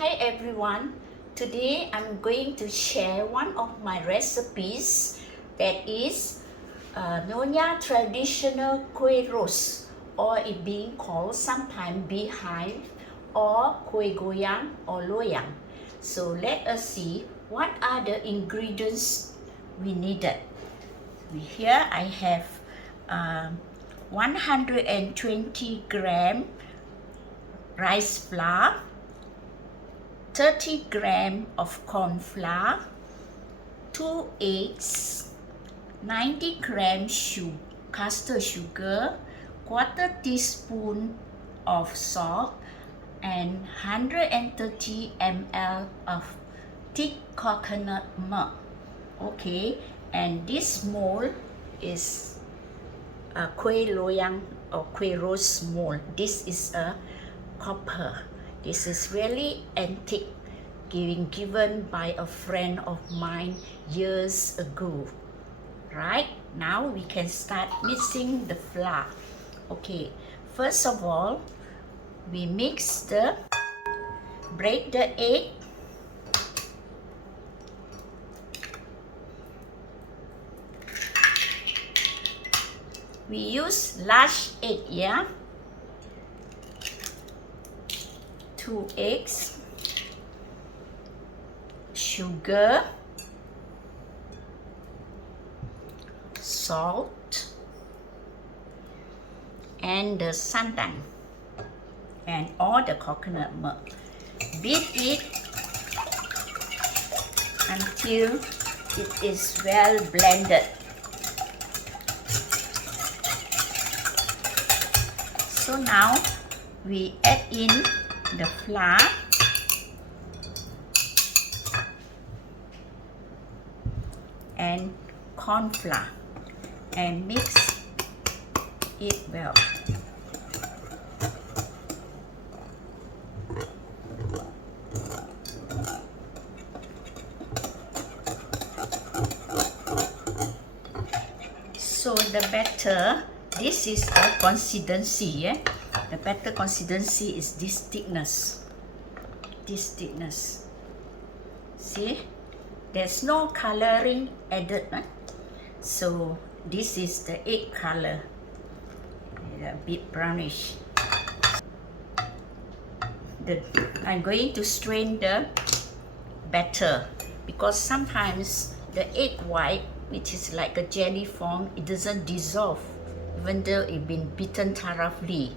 Hi everyone, today I'm going to share one of my recipes that is Nyonya traditional kuih roast, or it being called sometimes beehive or kuih goyang or loyang. So let us see what are the ingredients we needed. Here I have 120 gram rice flour, 30 gram of cornflour, 2 eggs, 90 gram castor sugar, quarter teaspoon of salt, and 130 ml of thick coconut milk. Okay, and this mold is a kuih loyang or kuih roast mold. This is a copper. This is really antique, given by a friend of mine years ago. Right, now we can start mixing the flour. Okay, first of all, we break the egg. We use large egg, yeah? 2 eggs, sugar, salt, and the santan, and all the coconut milk. Beat it until it is well blended. So now we add in the flour and corn flour and mix it well. So the batter, this is a consistency, yeah? The batter consistency is this thickness. This thickness. See? There's no coloring added. Huh? So this is the egg color. A bit brownish. I'm going to strain the batter because sometimes the egg white, which is like a jelly form, it doesn't dissolve even though it's been beaten thoroughly.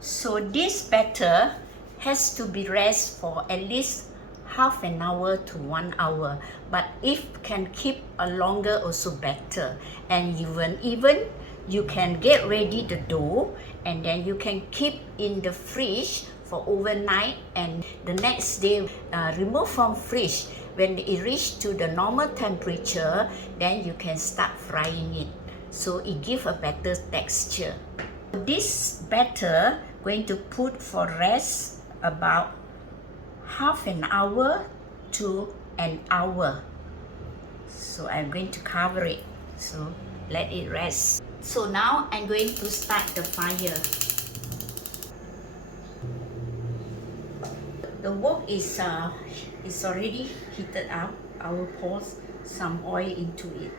So this batter has to be rest for at least half an hour to 1 hour, but if can keep a longer also better. And even you can get ready the dough and then you can keep in the fridge for overnight, and the next day remove from fridge. When it reach to the normal temperature, then you can start frying it, so it give a better texture. This batter going to put for rest about half an hour to an hour. So I'm going to cover it, so let it rest. So now I'm going to start the fire. The wok is already heated up. I will pour some oil into it.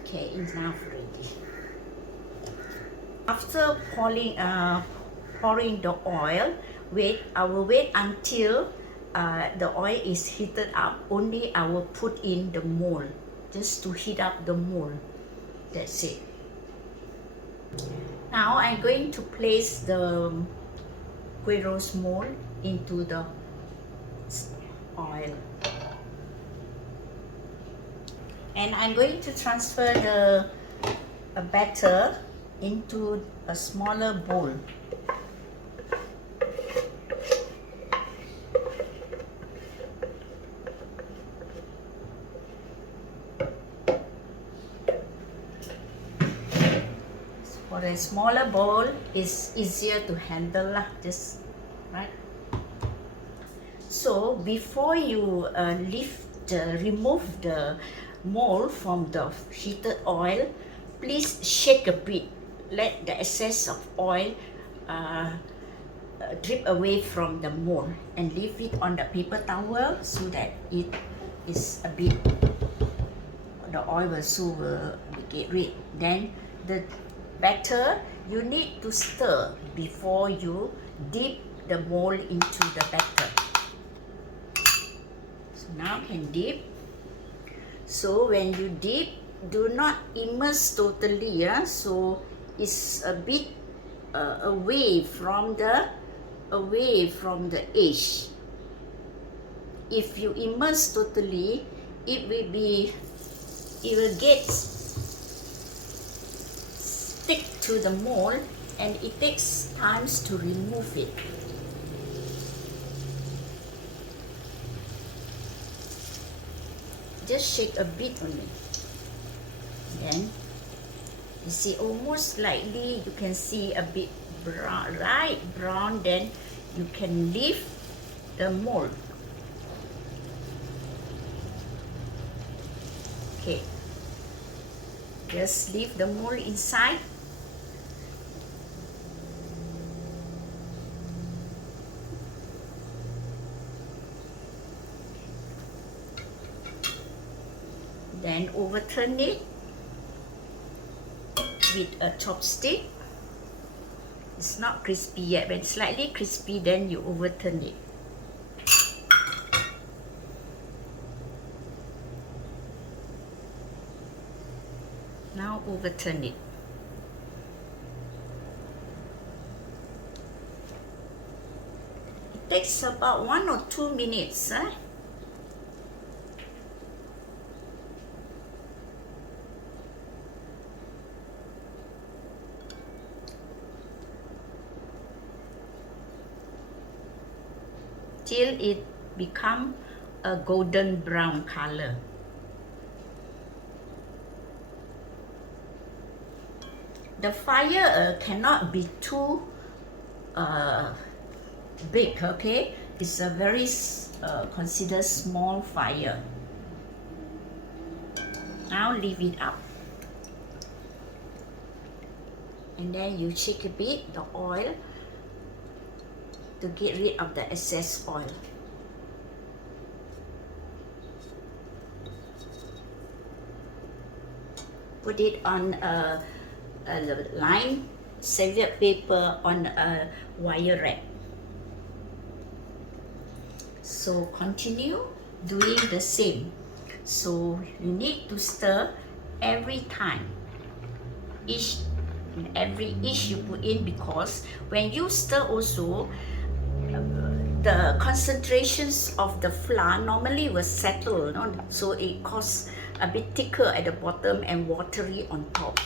Okay, enough already. After pouring the oil, I will wait until the oil is heated up. Only I will put in the mold, just to heat up the mold. That's it. Now I'm going to place the kuih roast mold into the oil. And I'm going to transfer the batter into a smaller bowl. For a smaller bowl is easier to handle lah, just right. So before you remove the mold from the heated oil, please shake a bit. Let the excess of oil drip away from the mold and leave it on the paper towel so that it is a bit, the oil will get rid. Then the batter, you need to stir before you dip the mold into the batter. So now can dip. So when you dip, do not immerse totally, so it's a bit away from the edge. If you immerse totally, it will get stick to the mold, and it takes times to remove it. Just shake a bit only. Then you see almost slightly, you can see a bit brown, light brown. Then you can leave the mold. Okay, just leave the mold inside. Then overturn it with a chopstick. It's not crispy yet. When it's slightly crispy, then you overturn it. Now overturn it. It takes about 1 or 2 minutes. Till it become a golden brown color. The fire cannot be too big, okay? It's a very considered small fire. Now leave it up. And then you shake a bit the oil to get rid of the excess oil. Put it on a line serviette paper on a wire rack. So continue doing the same. So you need to stir every time, every inch you put in, because when you stir also, the concentrations of the flour normally will settle, so it causes a bit thicker at the bottom and watery on top.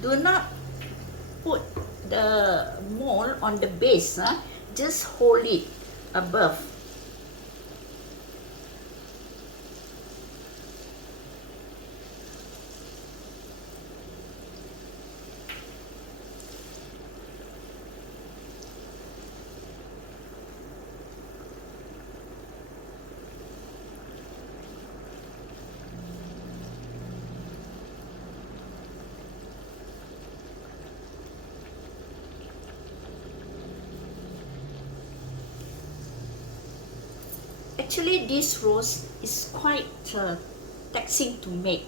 Do not put the mold on the base, just hold it above. Actually, this roast is quite taxing to make,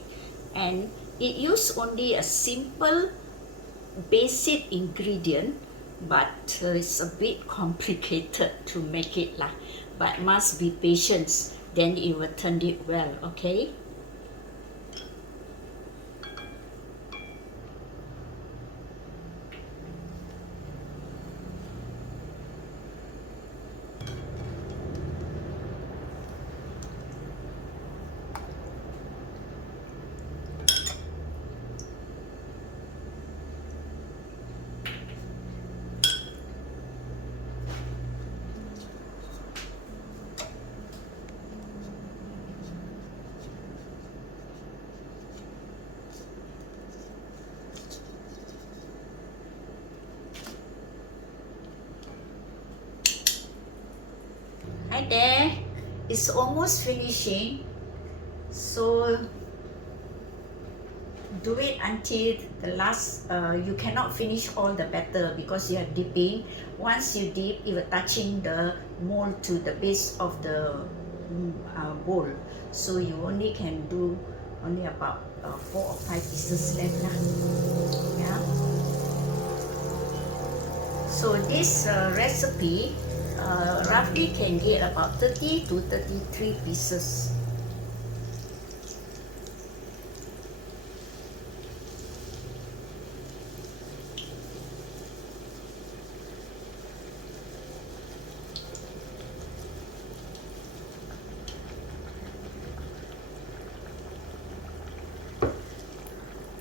and it uses only a simple basic ingredient, but it's a bit complicated to make it lah. But must be patient, then it will turn it well, okay? there, it's almost finishing. So do it until the last, you cannot finish all the batter because you are dipping. Once you dip, it will touching the mold to the base of the bowl. So you only can do only about 4 or 5 pieces left lah. Yeah. So this recipe roughly can get about 30 to 33 pieces.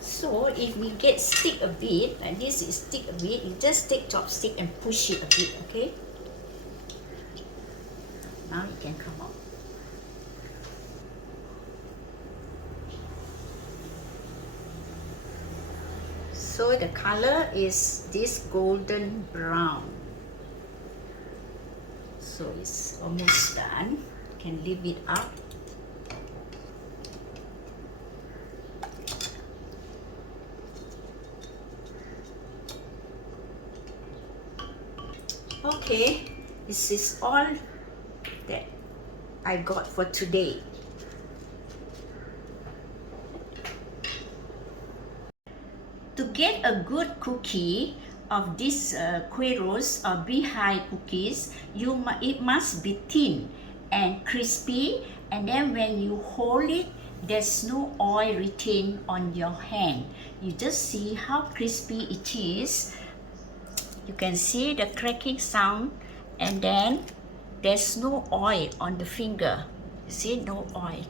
So if we get stick a bit, like this is stick a bit, you just take chopstick and push it a bit, okay? Now it can come out. So the color is this golden brown. So it's almost done. Can leave it up. Okay, this is all that I got for today. To get a good cookie of this kuih roast or beehive cookies, it must be thin and crispy, and then when you hold it, there's no oil retained on your hand. You just see how crispy it is. You can see the cracking sound, and then there's no oil on the finger. You see, no oil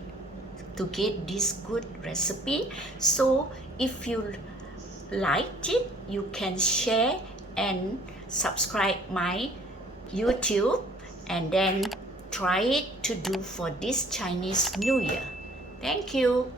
to get this good recipe. So if you liked it, you can share and subscribe my YouTube, and then try it to do for this Chinese New Year. Thank you.